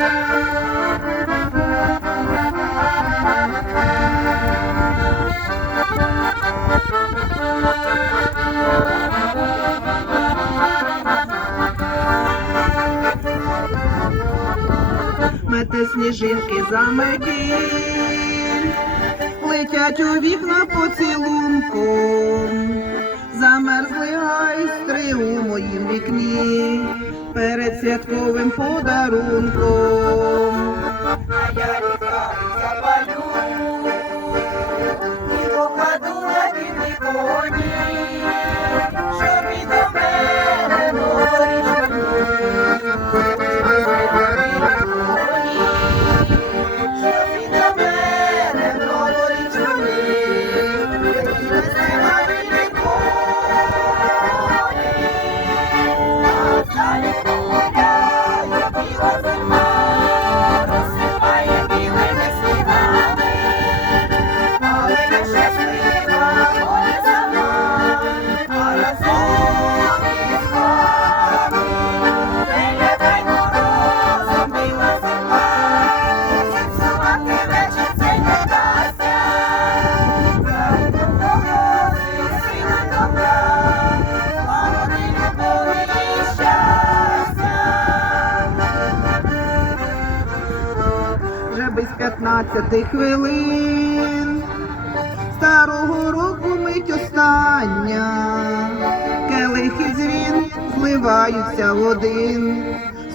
Мете сніжинки за меділь, летять у вікна поцілунком, замерзли гайстри у моїм вікні святковим подарунком. 15 хвилин, старого року мить остання, келихи дзвін зливаються в один,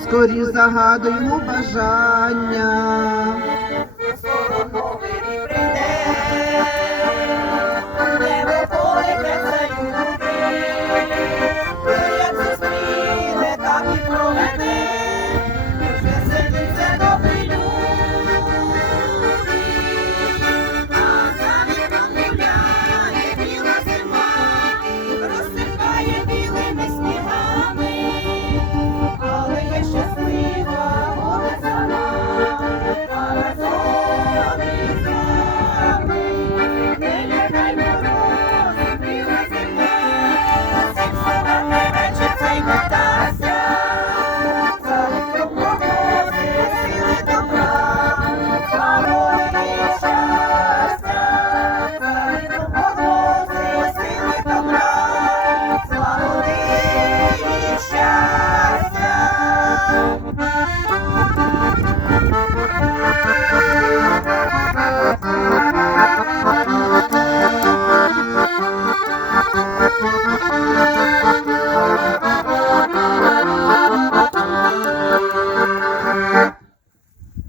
скоріш загадуємо бажання.